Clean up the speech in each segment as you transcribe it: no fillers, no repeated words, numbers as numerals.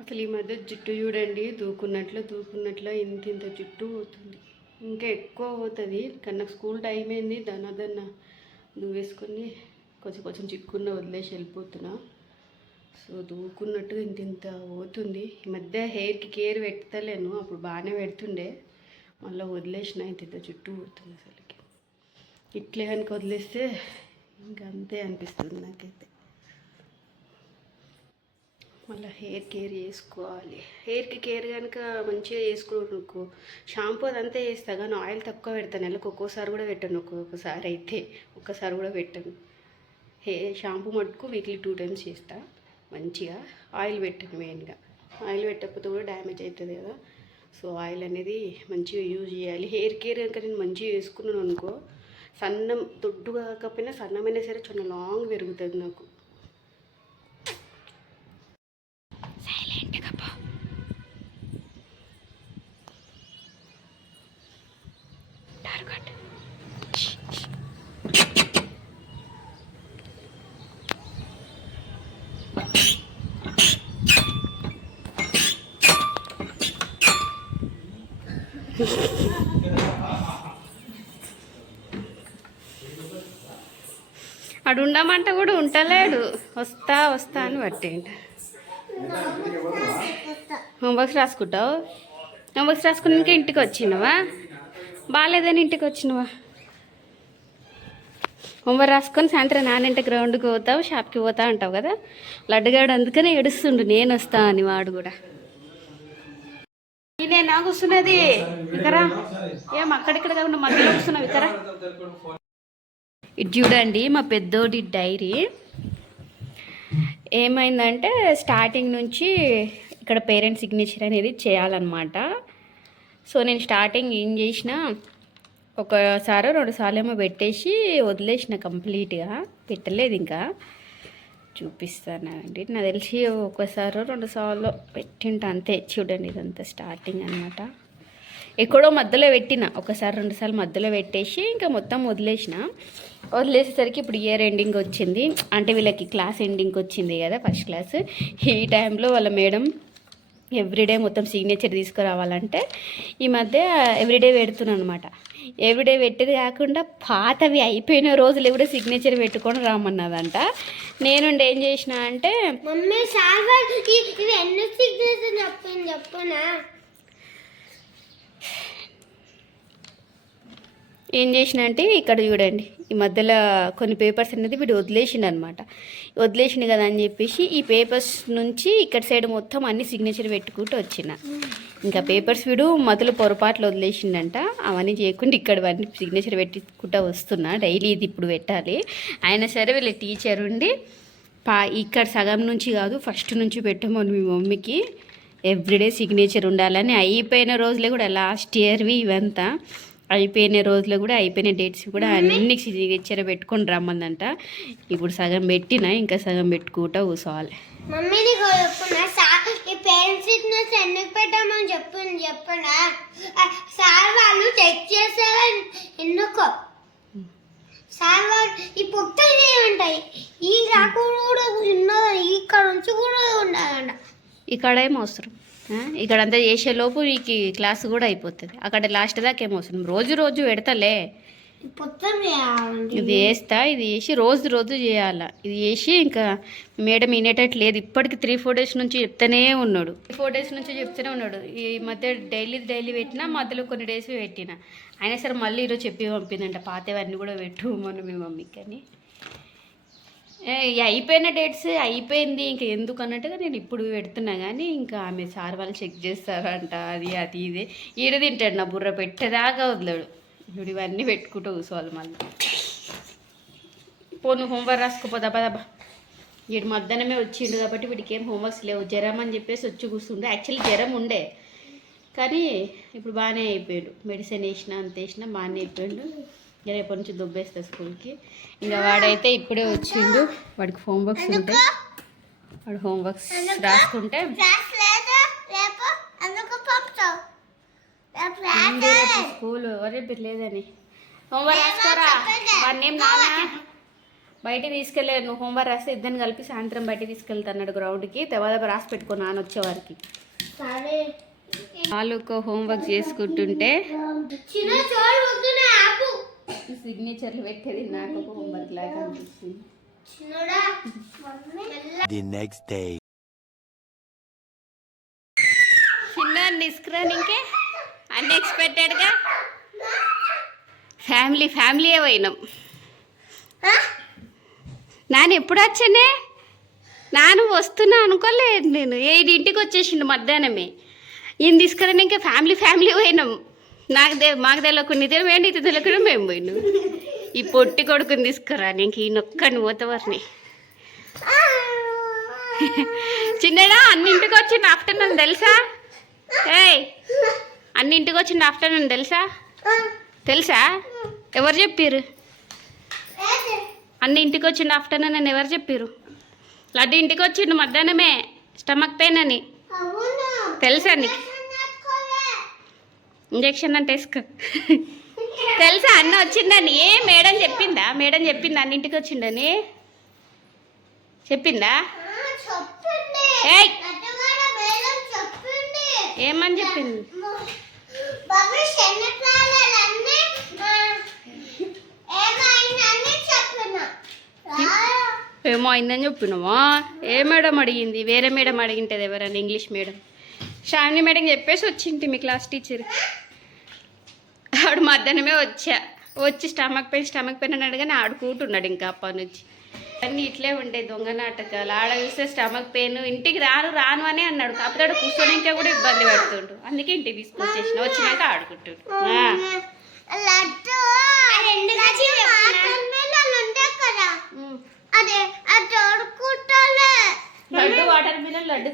అసలు ఈ మధ్య జుట్టు చూడండి, దూకున్నట్లు ఇంత ఇంత జుట్టు పోతుంది. ఇంకా ఎక్కువ పోతుంది. కన్నా స్కూల్ టైం అయింది, దన్న దువ్వేసుకొని కొంచెం కొంచెం చిక్కున్న వదిలేసి వెళ్ళిపోతున్నా. సో దూకున్నట్టుగా ఇంత ఇంత పోతుంది. ఈ మధ్య హెయిర్కి కేర్ పెట్టలేను, అప్పుడు బాగానే పెడుతుండే, మళ్ళీ వదిలేసిన ఇంత ఇంత జుట్టు పోతుంది. అసలుకి ఇట్లే కనుక వదిలేస్తే ఇంకా అంతే అనిపిస్తుంది నాకైతే. మళ్ళీ హెయిర్ కేర్ చేసుకోవాలి. హెయిర్కి కేర్ కనుక మంచిగా చేసుకోనుకో, షాంపూ అదంతా వేస్తా కానీ ఆయిల్ తక్కువ పెడతాను. నెలకు ఒక్కోసారి కూడా పెట్టాను, ఒక్కొక్కసారి అయితే ఒక్కసారి కూడా పెట్టాను. షాంపూ మట్టుకు వీక్లీ 2 times చేస్తా. మంచిగా ఆయిల్ పెట్టాను. మెయిన్గా ఆయిల్ పెట్టకపోతే కూడా డ్యామేజ్ అవుతుంది కదా. సో ఆయిల్ అనేది మంచిగా యూజ్ చేయాలి. హెయిర్ కేర్ కనుక నేను మంచిగా వేసుకున్నాను అనుకో, సన్నం దొడ్డుగా కాకపోయినా సన్నమైనా సరే చాలా లాంగ్ పెరుగుతుంది నాకు. అడు ఉండమంటే కూడా ఉంటలేడు, వస్తా అని పట్టేయండి. హోంవర్క్స్ రాసుకుంటావు? హోంవర్క్స్ రాసుకున్నాక ఇంటికి వచ్చినవా? బాగాలేదని ఇంటికి వచ్చినవా? హోంవర్క్ రాసుకొని సాయంత్రం నానంటే గ్రౌండ్కి పోతావు, షాప్కి పోతా అంటావు కదా. లడ్డుగాడు అందుకనే ఏడుస్తుండు నేను వస్తా అని. వాడు కూడా నేనా కూర్చున్నది ఇకరా, ఏం అక్కడిక్కడ కాకుండా మధ్యలో కూర్చున్నావు ఇకరా. ఇది చూడండి మా పెద్దోడి డైరీ. ఏమైందంటే స్టార్టింగ్ నుంచి ఇక్కడ పేరెంట్ సిగ్నేచర్ అనేది చేయాలన్నమాట. సో నేను స్టార్టింగ్ ఏం చేసిన, ఒకసారి 2 సార్లు ఏమో పెట్టేసి వదిలేసిన, కంప్లీట్గా పెట్టలేదు. ఇంకా చూపిస్తానండి. నాకు తెలిసి ఒకసారి 2 సార్లు పెట్టింట అంతే. చూడండి ఇదంతా స్టార్టింగ్ అనమాట. ఎక్కడో మధ్యలో పెట్టిన, ఒకసారి 2 సార్లు మధ్యలో పెట్టేసి ఇంకా మొత్తం వదిలేసేసరికి ఇప్పుడు ఇయర్ ఎండింగ్ వచ్చింది. అంటే వీళ్ళకి క్లాస్ ఎండింగ్ వచ్చింది కదా, ఫస్ట్ క్లాస్. ఈ టైంలో వాళ్ళ మేడం ఎవ్రీడే మొత్తం సిగ్నేచర్ తీసుకురావాలంటే ఈ మధ్య ఎవ్రీడే పెడుతున్నాను అనమాట. ఎవ్రీడే పెట్టేది కాకుండా పాతవి అయిపోయిన రోజులు కూడా సిగ్నేచర్ పెట్టుకొని రామన్నదంట. నేనుండి ఏం చేసిన అంటే, ఏం చేసిన అంటే ఇక్కడ చూడండి, ఈ మధ్యలో కొన్ని పేపర్స్ అనేది వీడు వదిలేసిండు అనమాట. వదిలేసిండు కదా అని చెప్పేసి ఈ పేపర్స్ నుంచి ఇక్కడ సైడ్ మొత్తం అన్ని సిగ్నేచర్ పెట్టుకుంటూ వచ్చిన. ఇంకా పేపర్స్ వీడు మొదలు పొరపాట్లు వదిలేసిండంట, అవన్నీ చేయకుండా ఇక్కడ అన్ని సిగ్నేచర్ పెట్టుకుంటూ వస్తున్నా. డైలీ ఇది ఇప్పుడు పెట్టాలి. అయినా సరే వీళ్ళ టీచర్ ఉండి ఇక్కడ సగం నుంచి కాదు ఫస్ట్ నుంచి పెట్టమని మీ మమ్మీకి ఎవ్రీడే సిగ్నేచర్ ఉండాలని. అయిపోయిన రోజులే కూడా లాస్ట్ ఇయర్వి ఇవంతా అయిపోయిన రోజులు కూడా, అయిపోయిన డేట్స్ కూడా అన్ని సిగ్నేచర్ పెట్టుకొని రమ్మందంట. ఇప్పుడు సగం పెట్టినా, ఇంకా సగం పెట్టుకుంటా కూర్చోవాలి. చెప్పనా సార్ వాళ్ళు చెక్ చేసారా ఎందుకో. సార్ వాళ్ళు ఈ పుట్టలు ఉంటాయి, ఈ రాకుండా కూడా ఉన్నది, ఇక్కడ నుంచి కూడా ఉండాలంట. ఇక్కడ ఏం అవసరం, ఇక్కడ అంతా చేసేలోపు నీకు క్లాస్ కూడా అయిపోతుంది. అక్కడ లాస్ట్ దాకా ఏం అవసరం, రోజు పెడతలే. ఇది వేస్తా, ఇది వేసి రోజు చేయాలా. ఇది వేసి ఇంకా మేడం వినేటట్టు లేదు. ఇప్పటికి 3-4 days నుంచి చెప్తూనే ఉన్నాడు. 4 days నుంచి చెప్తూనే ఉన్నాడు. ఈ మధ్య డైలీ పెట్టినా, మధ్యలో కొన్ని డేస్ పెట్టినా. అయినా సరే మళ్ళీ ఈరోజు చెప్పి పంపిందంట, పాతవన్నీ కూడా పెట్టు మన మీ మమ్మీకి అని. అయిపోయిన డేట్స్ అయిపోయింది, ఇంకా ఎందుకు అన్నట్టుగా నేను ఇప్పుడు పెడుతున్నా. కానీ ఇంకా ఆమె సార్ వాళ్ళు చెక్ చేస్తారంట, అది ఇదే. ఈడ తింటాడు నా బుర్ర, పెట్టేదాకా వదలడు. ఇప్పుడు ఇవన్నీ పెట్టుకుంటూ కూర్చోవాలి. మళ్ళీ నువ్వు హోంవర్క్ రాసుకోపోదా పదబ్బా. వీడు మధ్యాహ్నమే వచ్చిండు కాబట్టి వీడికి ఏం హోంవర్క్స్ లేవు. జ్వరం అని చెప్పేసి వచ్చి కూర్చుండే. యాక్చువల్లీ జ్వరం ఉండే కానీ ఇప్పుడు బాగానే అయిపోయాడు. మెడిసిన్ వేసినా అంత వేసినా బాగానే అయిపోయాడు. రేపటి నుంచి దుబ్బేస్తా స్కూల్కి. ఇంకా వాడైతే ఇప్పుడే వచ్చిండు, వాడికి హోంవర్క్స్ ఉంటాయి. వాడు హోంవర్క్స్ రాసుకుంటే స్కూల్ రేపు లేదని హోంవర్క్ రాసుకోరా. వాడిని ఏం బయట తీసుకెళ్ళాడు, నువ్వు హోంవర్క్ రాస్తే ఇద్దరిని కలిపి సాయంత్రం బయట తీసుకెళ్తాన్నాడు గ్రౌండ్కి, తెవాదప రాసి పెట్టుకో నాన్న వచ్చేవారికి. సరే వాళ్ళకు హోంవర్క్ చేసుకుంటుంటే చిన్న చోరు వద్దునే ఆపు. సిగ్నేచర్లు పెట్టేది నాకు ఒక హోంవర్క్ లాగా అనిపిస్తుంది. చిన్నడా The next day. చిన్న తీసుకురానికే అన్ఎక్స్పెక్టెడ్గా ఫ్యామిలీ పోయినాం. నాన్న ఎప్పుడు వచ్చానే? నాన్న వస్తున్నా అనుకోలేదు నేను. 7 వచ్చేసిండు మధ్యాహ్నమే. ఈయన తీసుకురాని ఇంకా ఫ్యామిలీ పోయినాం. మాకు తెలియకుండా నిద్ర పోయింది, ఇది తెలియకుండా మేము పోయినాం. ఈ పొట్టి కొడుకుని తీసుకురాని ఇంక ఈయనొక్కడిని పోతావారిని. చిన్నడా అన్నింటికి వచ్చిండు ఆఫ్టర్నూన్ తెలుసా? ఏయ్ అన్నింటికి వచ్చిండు ఆఫ్టర్నూన్ తెలుసా? ఎవరు చెప్పారు? ఇంటికి వచ్చిండు ఆఫ్టర్నూన్ అని ఎవరు చెప్పారు? లడ్డు ఇంటికి వచ్చిండు మధ్యాహ్నమే స్టమక్ పెయిన్ అని. తెలుసా నీకు? ఇంజెక్షన్ అంటే వేసుకో. తెలుసా అన్న వచ్చిందని? మేడం చెప్పిందా అన్నింటికి వచ్చిండని చెప్పిందా? ఏయ్ ఏమని చెప్పింది? ఏమో అయిందని చెప్పినామా? ఏ మేడం అడిగింది? వేరే మేడం అడిగింటుంది ఎవరన్నా, ఇంగ్లీష్ మేడం. షాలిని మేడం చెప్పేసి వచ్చింది మీ క్లాస్ టీచర్. ఆవిడ మధ్యాహ్నమే వచ్చి స్టమక్ పెయిన్ అని అడగానే ఆడుకుంటున్నాడు ఇంకా అప్పటి నుంచి. అన్నీ ఇట్లే ఉండే దొంగ నాటకాలు. ఆడ చూస్తే స్టమక్ పెయిన్, ఇంటికి రాను అని అన్నాడు. కాకపోతే ఆడ కూర్చొని ఇంకా కూడా ఇబ్బంది పడుతుండు. అందుకే ఇంటికి తీసుకొచ్చేసిన. వచ్చినాక ఆడుకుంటుండు. లడ్డు వాటర్ మిలన్ లడ్డు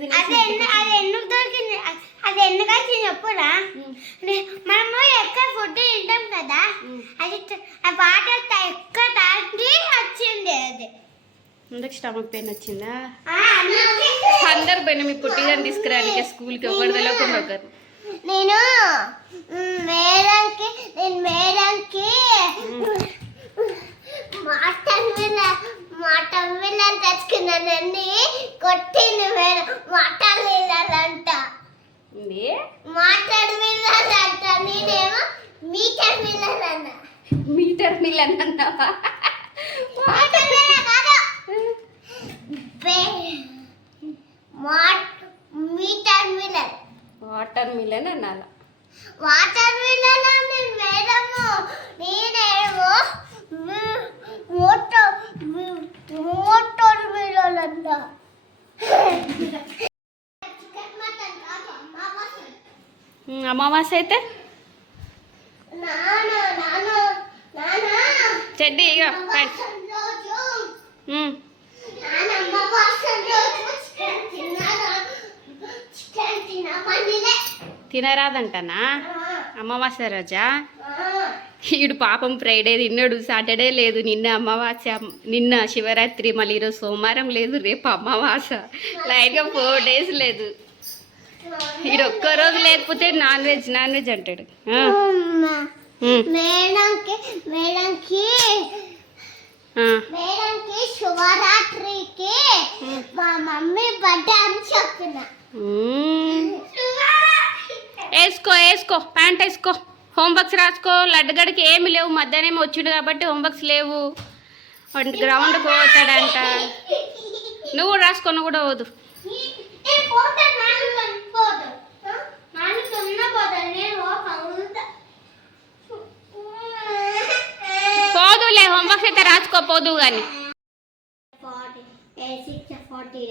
అది ఎందుకు వచ్చింది చెప్పురా? మనము ఎక్కువ ఫుడ్ తింటాం కదా, అది వాటర్ ఎక్కువ తాగి వచ్చింది. అది అందుకు స్టమక్ పెయిన్ వచ్చిందా? అందరు పోయినా మీ పుట్టిగాని తీసుకురానికి స్కూల్కి ఒకటి తెలియకుండా ఒకరు. నేను మేడంకి మటన్ మిల్లన్ తెచ్చుకున్నానండి. కొట్టింది మేడం. మటన్ మిల్లనంట. మటన్ మిల్లన్ అంట. నేనేమో మీటర్ మిల్లన్ అన్నా. మీటర్ మిల్లన్ అన్నావా? మీటర్ మిల్లన్ అన్నాలా? వాటర్ మిల్లన్ అని మేడము. నేనేమో మోటార్ మిల్లన్ అంట. అమావాస అయితే చెడ్డి ఇక తినరాదంటనా అమావాస్య రోజా? ఈడు పాపం ఫ్రైడే తిన్నాడు, సాటర్డే లేదు, నిన్న అమావాస్య, నిన్న శివరాత్రి, మళ్ళీ ఈరోజు సోమవారం లేదు, రేపు అమావాస్య. లైట్గా 4 days లేదు. ఈడు ఒక్కరోజు లేకపోతే నాన్ వెజ్ అంటాడు. మేడంకి శివరాత్రికి మా మమ్మీ బర్త్డే అని చెప్పిన. వేసుకో ప్యాంట్ వేసుకో, హోంవర్క్స్ రాసుకో. లడ్డుగడికి ఏమి లేవు, మధ్యాహ్నం వచ్చిండు కాబట్టి హోంవర్క్స్ లేవు. గ్రౌండ్కి పోతాడంట. నువ్వు కూడా రాసుకో, నువ్వు కూడా పోదు. పోదులే, హోంవర్క్స్ అయితే రాసుకోపోదు కానీ. 40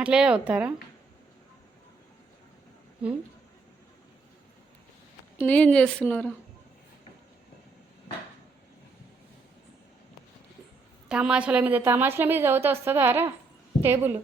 అట్లే అవుతారా? ఏం చేస్తున్నారు? తమాషాల మీద చదివితే వస్తుందా రా టేబుల్?